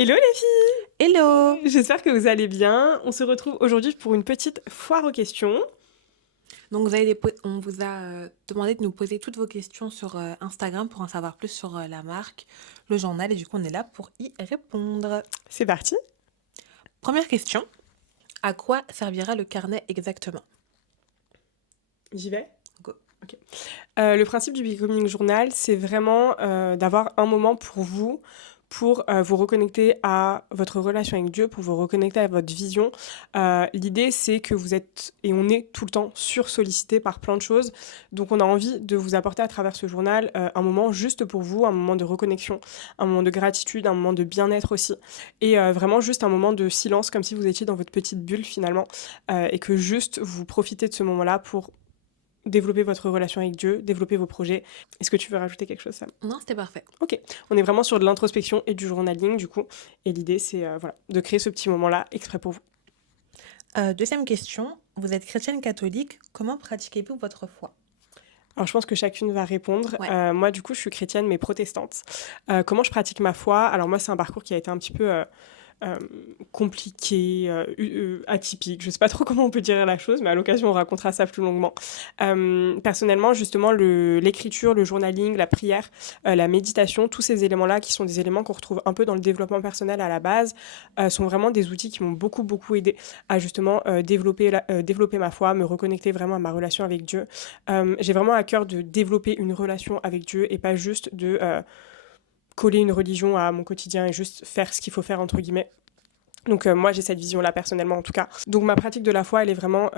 Hello les filles! Hello! J'espère que vous allez bien. On se retrouve aujourd'hui pour une petite foire aux questions. Donc on vous a demandé de nous poser toutes vos questions sur Instagram pour en savoir plus sur la marque, le journal, et du coup on est là pour y répondre. C'est parti. Première question, à quoi servira le carnet exactement? J'y vais. Go. Ok. Le principe du Becoming Journal, c'est vraiment d'avoir un moment pour vous reconnecter à votre relation avec Dieu, pour vous reconnecter à votre vision. L'idée, c'est que vous êtes, et on est tout le temps sursollicité par plein de choses. Donc, on a envie de vous apporter à travers ce journal un moment juste pour vous, un moment de reconnexion, un moment de gratitude, un moment de bien-être aussi. Et vraiment juste un moment de silence, comme si vous étiez dans votre petite bulle finalement. Et que juste vous profitez de ce moment-là pour développer votre relation avec Dieu, développer vos projets. Est-ce que tu veux rajouter quelque chose, Sam? Non, c'était parfait. Ok, on est vraiment sur de l'introspection et du journaling du coup, et l'idée c'est voilà, de créer ce petit moment-là exprès pour vous. Deuxième question, vous êtes chrétienne catholique, comment pratiquez-vous votre foi? Alors je pense que chacune va répondre. Ouais. Moi du coup je suis chrétienne mais protestante. Comment je pratique ma foi? Alors moi c'est un parcours qui a été un petit peu compliqué, atypique. Je sais pas trop comment on peut dire la chose, mais à l'occasion on racontera ça plus longuement. Personnellement, justement, l'écriture, le journaling, la prière, la méditation, tous ces éléments-là, qui sont des éléments qu'on retrouve un peu dans le développement personnel à la base, sont vraiment des outils qui m'ont beaucoup, beaucoup aidé à justement développer ma foi, me reconnecter vraiment à ma relation avec Dieu. J'ai vraiment à cœur de développer une relation avec Dieu et pas juste de coller une religion à mon quotidien et juste faire ce qu'il faut faire entre guillemets. Donc moi j'ai cette vision-là personnellement en tout cas. Donc ma pratique de la foi elle est vraiment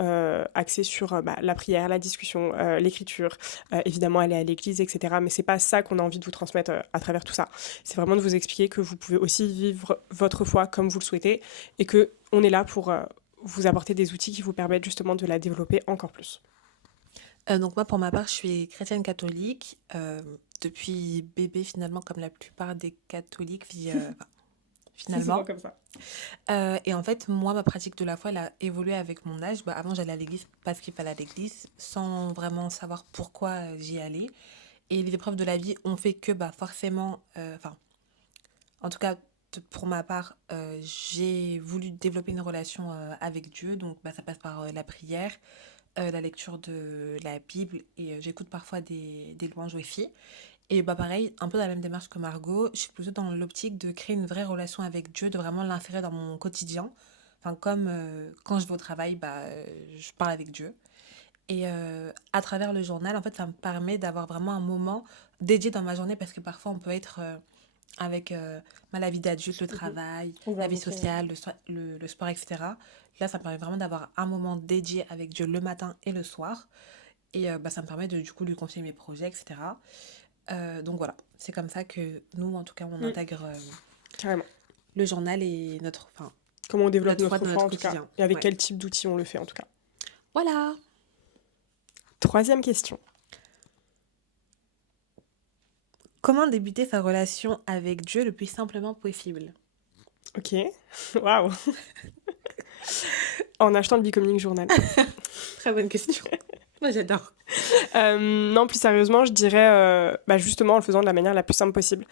axée sur la prière, la discussion, l'écriture, évidemment aller à l'église etc. Mais c'est pas ça qu'on a envie de vous transmettre à travers tout ça. C'est vraiment de vous expliquer que vous pouvez aussi vivre votre foi comme vous le souhaitez et que on est là pour vous apporter des outils qui vous permettent justement de la développer encore plus. Donc moi pour ma part je suis chrétienne catholique depuis bébé finalement comme la plupart des catholiques C'est souvent finalement. comme ça. Et en fait, moi, ma pratique de la foi, elle a évolué avec mon âge. Avant, j'allais à l'église parce qu'il fallait à l'église, sans vraiment savoir pourquoi j'y allais. Et les épreuves de la vie ont fait que, forcément, en tout cas, pour ma part, j'ai voulu développer une relation avec Dieu. Donc, ça passe par la prière, la lecture de la Bible, et j'écoute parfois des louanges aussi. Et pareil, un peu dans la même démarche que Margot, je suis plutôt dans l'optique de créer une vraie relation avec Dieu, de vraiment l'insérer dans mon quotidien. Enfin, comme quand je vais au travail, je parle avec Dieu. Et à travers le journal, en fait, ça me permet d'avoir vraiment un moment dédié dans ma journée parce que parfois on peut être avec la vie d'adulte, le travail, la vie sociale, le sport, etc. Là, ça me permet vraiment d'avoir un moment dédié avec Dieu le matin et le soir. Et ça me permet de du coup lui confier mes projets, etc. Donc voilà, c'est comme ça que nous, en tout cas, on intègre Carrément. le journal et Comment on développe notre foi notre dans foi notre en tout cas quotidien. et avec Ouais. quel type d'outils on le fait en tout cas. Voilà. Troisième question. Comment débuter sa relation avec Dieu le plus simplement possible? Ok, waouh. En achetant le Becoming Journal. Très bonne question. Moi, j'adore. Non, plus sérieusement, je dirais justement en le faisant de la manière la plus simple possible.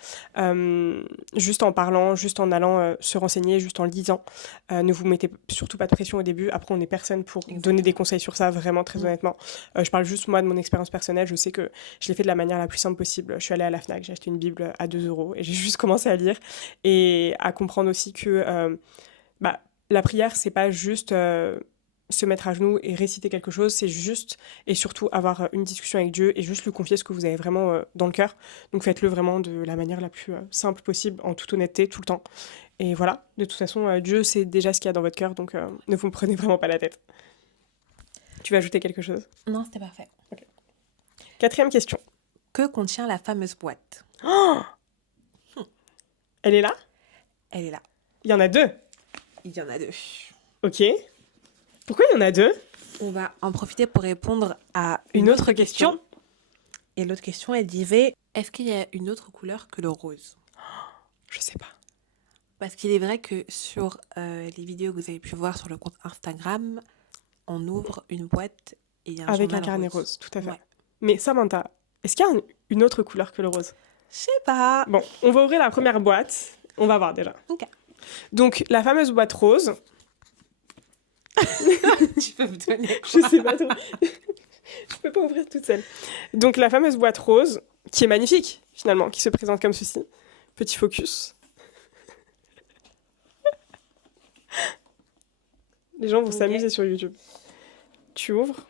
Juste en parlant, juste en allant se renseigner, juste en lisant. Ne vous mettez surtout pas de pression au début. Après, on n'est personne pour donner des conseils sur ça, vraiment, très honnêtement. Je parle juste, moi, de mon expérience personnelle. Je sais que je l'ai fait de la manière la plus simple possible. Je suis allée à la Fnac, j'ai acheté une Bible à 2 € et j'ai juste commencé à lire et à comprendre aussi que la prière, c'est pas juste se mettre à genoux et réciter quelque chose, c'est juste et surtout avoir une discussion avec Dieu et juste lui confier ce que vous avez vraiment dans le cœur. Donc faites-le vraiment de la manière la plus simple possible, en toute honnêteté, tout le temps. Et voilà, de toute façon, Dieu sait déjà ce qu'il y a dans votre cœur, donc ne vous prenez vraiment pas la tête. Tu veux ajouter quelque chose? Non, c'était parfait. Okay. Quatrième question. Que contient la fameuse boîte? Oh, elle est là? Elle est là. Il y en a 2. Il y en a 2. Ok. Pourquoi il y en a 2? On va en profiter pour répondre à une autre question. Et l'autre question, elle disait, est-ce qu'il y a une autre couleur que le rose? Je sais pas. Parce qu'il est vrai que sur les vidéos que vous avez pu voir sur le compte Instagram, on ouvre une boîte et il y a un Avec journal un carnet rose, tout à fait. Ouais. Mais Samantha, est-ce qu'il y a une autre couleur que le rose? Je sais pas. Bon, on va ouvrir la première boîte On va voir déjà. Ok. Donc, la fameuse boîte rose. Tu peux me donner Je sais pas trop. Je peux pas ouvrir toute seule. Donc, la fameuse boîte rose, qui est magnifique, finalement, qui se présente comme ceci. Petit focus. Les gens vont s'amuser sur YouTube. Tu ouvres.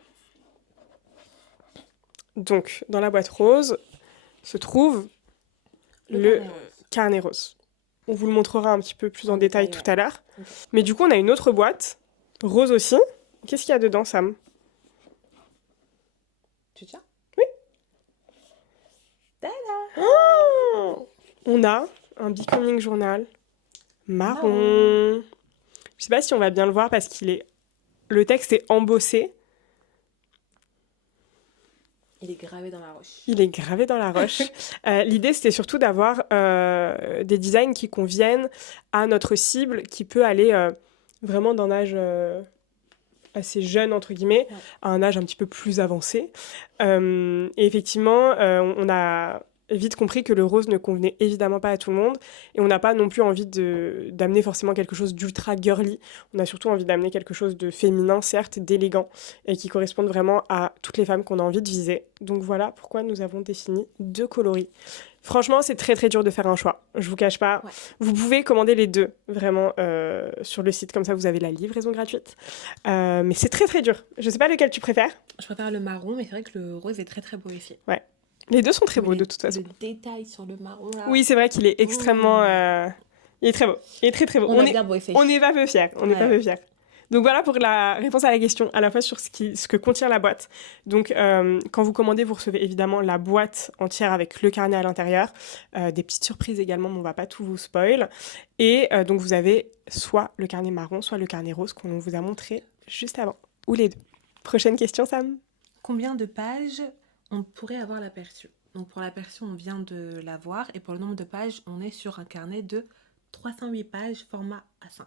Donc, dans la boîte rose se trouve le carnet rose. On vous le montrera un petit peu plus en détail tout à l'heure. Ok. Mais du coup, on a une autre boîte, rose aussi. Qu'est-ce qu'il y a dedans, Sam? Tu tiens? Oh, on a un Becoming Journal marron. Je sais pas si on va bien le voir parce le texte est embossé. Il est gravé dans la roche. Il est gravé dans la roche. L'idée, c'était surtout d'avoir des designs qui conviennent à notre cible, qui peut aller vraiment d'un âge assez jeune, entre guillemets, à un âge un petit peu plus avancé. Et effectivement, on a vite compris que le rose ne convenait évidemment pas à tout le monde. Et on n'a pas non plus envie d'amener forcément quelque chose d'ultra girly. On a surtout envie d'amener quelque chose de féminin, certes, d'élégant, et qui corresponde vraiment à toutes les femmes qu'on a envie de viser. Donc voilà pourquoi nous avons défini 2 coloris. Franchement, c'est très très dur de faire un choix. Je vous cache pas. Ouais. Vous pouvez commander les 2, vraiment, sur le site. Comme ça, vous avez la livraison gratuite. Mais c'est très très dur. Je sais pas lequel tu préfères. Je préfère le marron, mais c'est vrai que le rose est très très beau ici. Les 2 sont très beaux de toute façon. Le détail sur le marron là. Oui, c'est vrai qu'il est extrêmement... Il est très beau. Il est très très beau. On a bien bossé. On n'est pas peu fiers. On n'est pas peu fiers. Donc voilà pour la réponse à la question, à la fois sur ce que contient la boîte. Donc quand vous commandez, vous recevez évidemment la boîte entière avec le carnet à l'intérieur. Des petites surprises également, mais on ne va pas tout vous spoil. Et donc vous avez soit le carnet marron, soit le carnet rose qu'on vous a montré juste avant. Ou les 2. Prochaine question, Sam. Combien de pages on pourrait avoir l'aperçu? Donc pour l'aperçu, on vient de l'avoir. Et pour le nombre de pages, on est sur un carnet de 308 pages, format A5.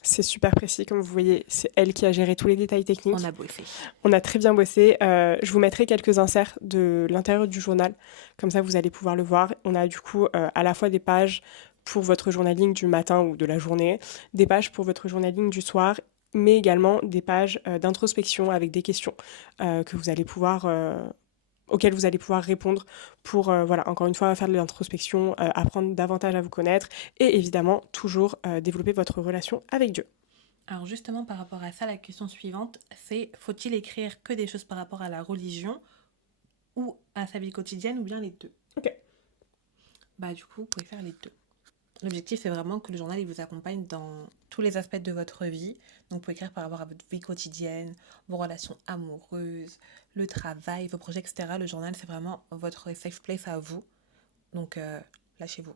C'est super précis, comme vous voyez, c'est elle qui a géré tous les détails techniques. On a bossé. On a très bien bossé. Je vous mettrai quelques inserts de l'intérieur du journal, comme ça vous allez pouvoir le voir. On a du coup à la fois des pages pour votre journaling du matin ou de la journée, des pages pour votre journaling du soir, mais également des pages d'introspection avec des questions que vous allez pouvoir... auxquelles vous allez pouvoir répondre pour, voilà, encore une fois, faire de l'introspection, apprendre davantage à vous connaître et évidemment, toujours développer votre relation avec Dieu. Alors justement, par rapport à ça, la question suivante, c'est faut-il écrire que des choses par rapport à la religion ou à sa vie quotidienne ou bien les deux? Ok. Bah du coup, vous pouvez faire les deux. L'objectif, c'est vraiment que le journal il vous accompagne dans tous les aspects de votre vie. Donc, vous pouvez écrire par rapport à votre vie quotidienne, vos relations amoureuses, le travail, vos projets, etc. Le journal, c'est vraiment votre safe place à vous. Donc, lâchez-vous.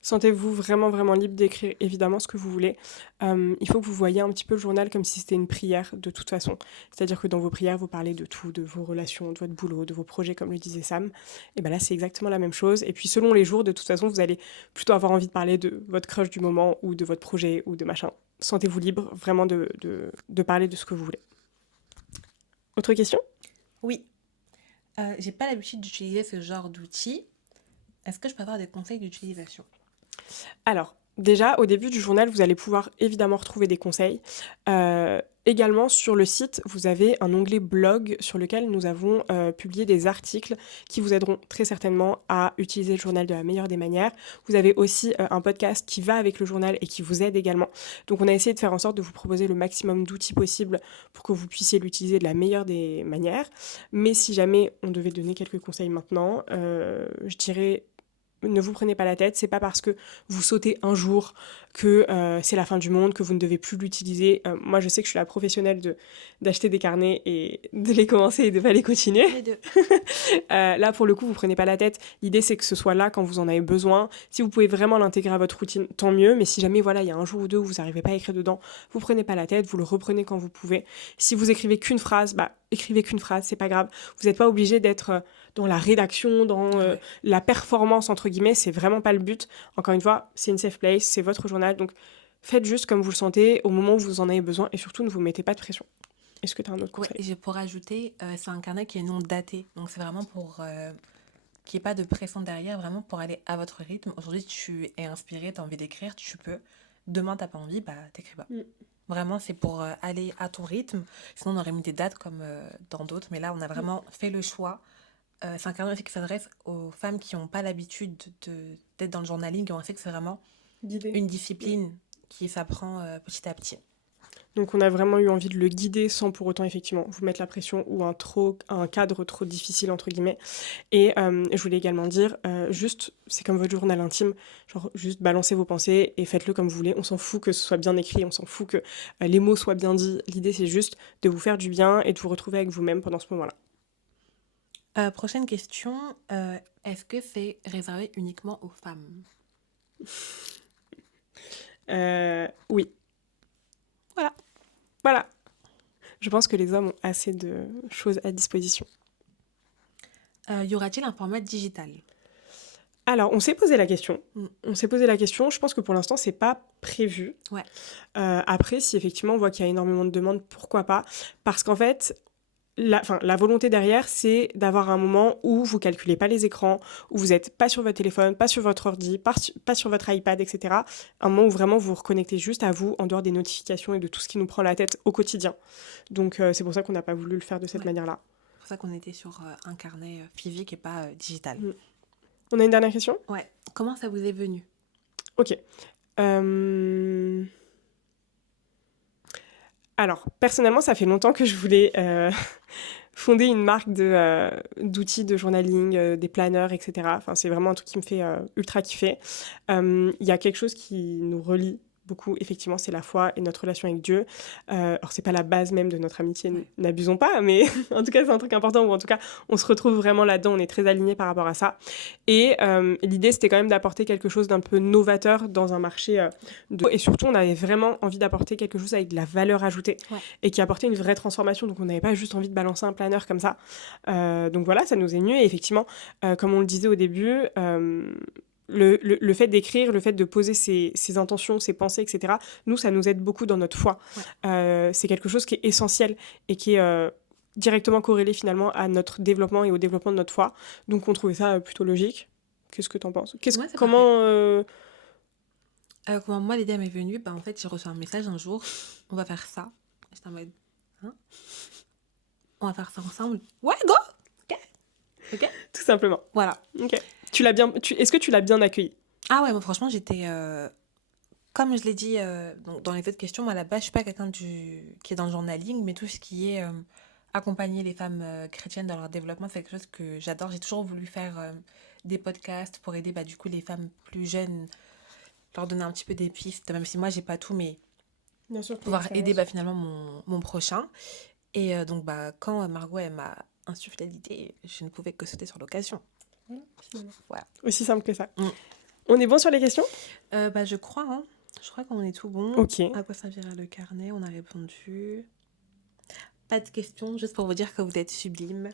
Sentez-vous vraiment, vraiment libre d'écrire évidemment ce que vous voulez. Il faut que vous voyiez un petit peu le journal comme si c'était une prière de toute façon. C'est-à-dire que dans vos prières, vous parlez de tout, de vos relations, de votre boulot, de vos projets, comme le disait Sam. Et bien là, c'est exactement la même chose. Et puis selon les jours, de toute façon, vous allez plutôt avoir envie de parler de votre crush du moment ou de votre projet ou de machin. Sentez-vous libre vraiment de parler de ce que vous voulez. Autre question ? Oui. J'ai pas l'habitude d'utiliser ce genre d'outils. Est-ce que je peux avoir des conseils d'utilisation? Alors, déjà, au début du journal, vous allez pouvoir évidemment retrouver des conseils. Également, sur le site, vous avez un onglet blog sur lequel nous avons publié des articles qui vous aideront très certainement à utiliser le journal de la meilleure des manières. Vous avez aussi un podcast qui va avec le journal et qui vous aide également. Donc, on a essayé de faire en sorte de vous proposer le maximum d'outils possibles pour que vous puissiez l'utiliser de la meilleure des manières. Mais si jamais on devait donner quelques conseils maintenant, je dirais... Ne vous prenez pas la tête, c'est pas parce que vous sautez un jour que c'est la fin du monde, que vous ne devez plus l'utiliser. Moi, je sais que je suis la professionnelle d'acheter des carnets et de les commencer et de pas les continuer. Les deux. Là, pour le coup, vous prenez pas la tête. L'idée, c'est que ce soit là quand vous en avez besoin. Si vous pouvez vraiment l'intégrer à votre routine, tant mieux. Mais si jamais, voilà, il y a un jour ou deux où vous n'arrivez pas à écrire dedans, vous prenez pas la tête, vous le reprenez quand vous pouvez. Si vous écrivez qu'une phrase, écrivez qu'une phrase, c'est pas grave. Vous n'êtes pas obligé d'être dans la rédaction, dans la performance, entre guillemets. C'est vraiment pas le but. Encore une fois, c'est une safe place, c'est votre journal. Donc, faites juste comme vous le sentez au moment où vous en avez besoin et surtout, ne vous mettez pas de pression. Est-ce que tu as un autre conseil ? Ouais, et pour ajouter, c'est un carnet qui est non daté. Donc, c'est vraiment pour qu'il n'y ait pas de pression derrière, vraiment pour aller à votre rythme. Aujourd'hui, tu es inspiré, tu as envie d'écrire, tu peux. Demain, tu n'as pas envie, bah, t'écris pas. Vraiment, c'est pour aller à ton rythme. Sinon, on aurait mis des dates comme dans d'autres. Mais là, on a vraiment fait le choix. C'est un carnet qui s'adresse aux femmes qui n'ont pas l'habitude d'être dans le journaling. Et on sait que c'est vraiment une discipline qui s'apprend petit à petit. Donc on a vraiment eu envie de le guider sans pour autant effectivement vous mettre la pression ou un cadre trop difficile entre guillemets. Et je voulais également dire, juste, c'est comme votre journal intime, genre juste balancez vos pensées et faites-le comme vous voulez. On s'en fout que ce soit bien écrit, on s'en fout que les mots soient bien dits. L'idée c'est juste de vous faire du bien et de vous retrouver avec vous-même pendant ce moment-là. Prochaine question, est-ce que c'est réservé uniquement aux femmes? Oui. Voilà. Je pense que les hommes ont assez de choses à disposition. Y aura-t-il un format digital? Alors, on s'est posé la question. Je pense que pour l'instant, c'est pas prévu. Ouais. Après, si effectivement on voit qu'il y a énormément de demandes, pourquoi pas? Parce qu'en fait, la volonté derrière, c'est d'avoir un moment où vous calculez pas les écrans, où vous n'êtes pas sur votre téléphone, pas sur votre ordi, pas sur votre iPad, etc. Un moment où vraiment vous vous reconnectez juste à vous, en dehors des notifications et de tout ce qui nous prend la tête au quotidien. Donc, c'est pour ça qu'on n'a pas voulu le faire de cette manière-là. C'est pour ça qu'on était sur un carnet physique et pas digital. On a une dernière question? Ouais. Comment ça vous est venu? Ok. Alors, personnellement, ça fait longtemps que je voulais fonder une marque d'outils de journaling, des planners, etc. Enfin, c'est vraiment un truc qui me fait ultra kiffer. Il y a quelque chose qui nous relie beaucoup, effectivement, c'est la foi et notre relation avec Dieu. Alors, c'est pas la base même de notre amitié, n'abusons pas, mais en tout cas, c'est un truc important, ou en tout cas, on se retrouve vraiment là-dedans, on est très alignés par rapport à ça. Et l'idée, c'était quand même d'apporter quelque chose d'un peu novateur dans un marché Et surtout, on avait vraiment envie d'apporter quelque chose avec de la valeur ajoutée et qui apportait une vraie transformation. Donc, on n'avait pas juste envie de balancer un planeur comme ça. Donc voilà, ça nous est venu. Et effectivement, comme on le disait au début... Le fait d'écrire, le fait de poser ses intentions, ses pensées, etc., nous, ça nous aide beaucoup dans notre foi. C'est quelque chose qui est essentiel et qui est directement corrélé finalement à notre développement et au développement de notre foi. Donc, on trouvait ça plutôt logique. Qu'est-ce que t'en penses? Comment moi, l'idée m'est venue, en fait, j'ai reçu un message un jour, on va faire ça. J'étais en mode, hein? On va faire ça ensemble? Ouais, go! Ok. Tout simplement. Voilà. Ok. Est-ce que tu l'as bien accueilli? Ah ouais, moi franchement, j'étais... Comme je l'ai dit dans les autres questions, moi à la base, je suis pas quelqu'un qui est dans le journaling, mais tout ce qui est accompagner les femmes chrétiennes dans leur développement, c'est quelque chose que j'adore. J'ai toujours voulu faire des podcasts pour aider du coup les femmes plus jeunes, leur donner un petit peu des pistes, même si moi j'ai pas tout, mais Bien sûr, pouvoir aider finalement mon prochain. Et donc quand Margot elle m'a insufflé l'idée, je ne pouvais que sauter sur l'occasion. Voilà. Aussi simple que ça. On est bon sur les questions? Je crois, hein. Je crois qu'on est tout bon. Ok. À quoi servira le carnet? On a répondu. Pas de questions, juste pour vous dire que vous êtes sublimes.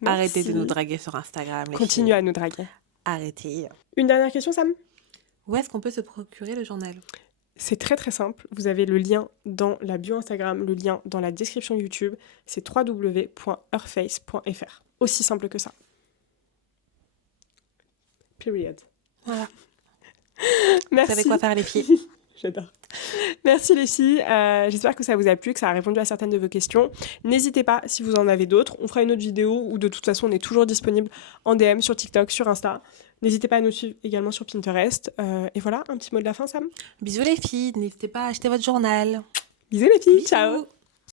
Merci. Arrêtez de nous draguer sur Instagram. Continuez à nous draguer. Arrêtez. Une dernière question, Sam? Où est-ce qu'on peut se procurer le journal? C'est très très simple. Vous avez le lien dans la bio Instagram, le lien dans la description YouTube. C'est www.herface.fr. Aussi simple que ça. Period. Voilà. Merci. Vous savez quoi faire les filles. J'adore. Merci les filles. J'espère que ça vous a plu, que ça a répondu à certaines de vos questions. N'hésitez pas si vous en avez d'autres. On fera une autre vidéo ou de toute façon on est toujours disponible en DM sur TikTok, sur Insta. N'hésitez pas à nous suivre également sur Pinterest. Et voilà, un petit mot de la fin, Sam. Bisous les filles, n'hésitez pas à acheter votre journal. Bisous les filles, Bisous. ciao.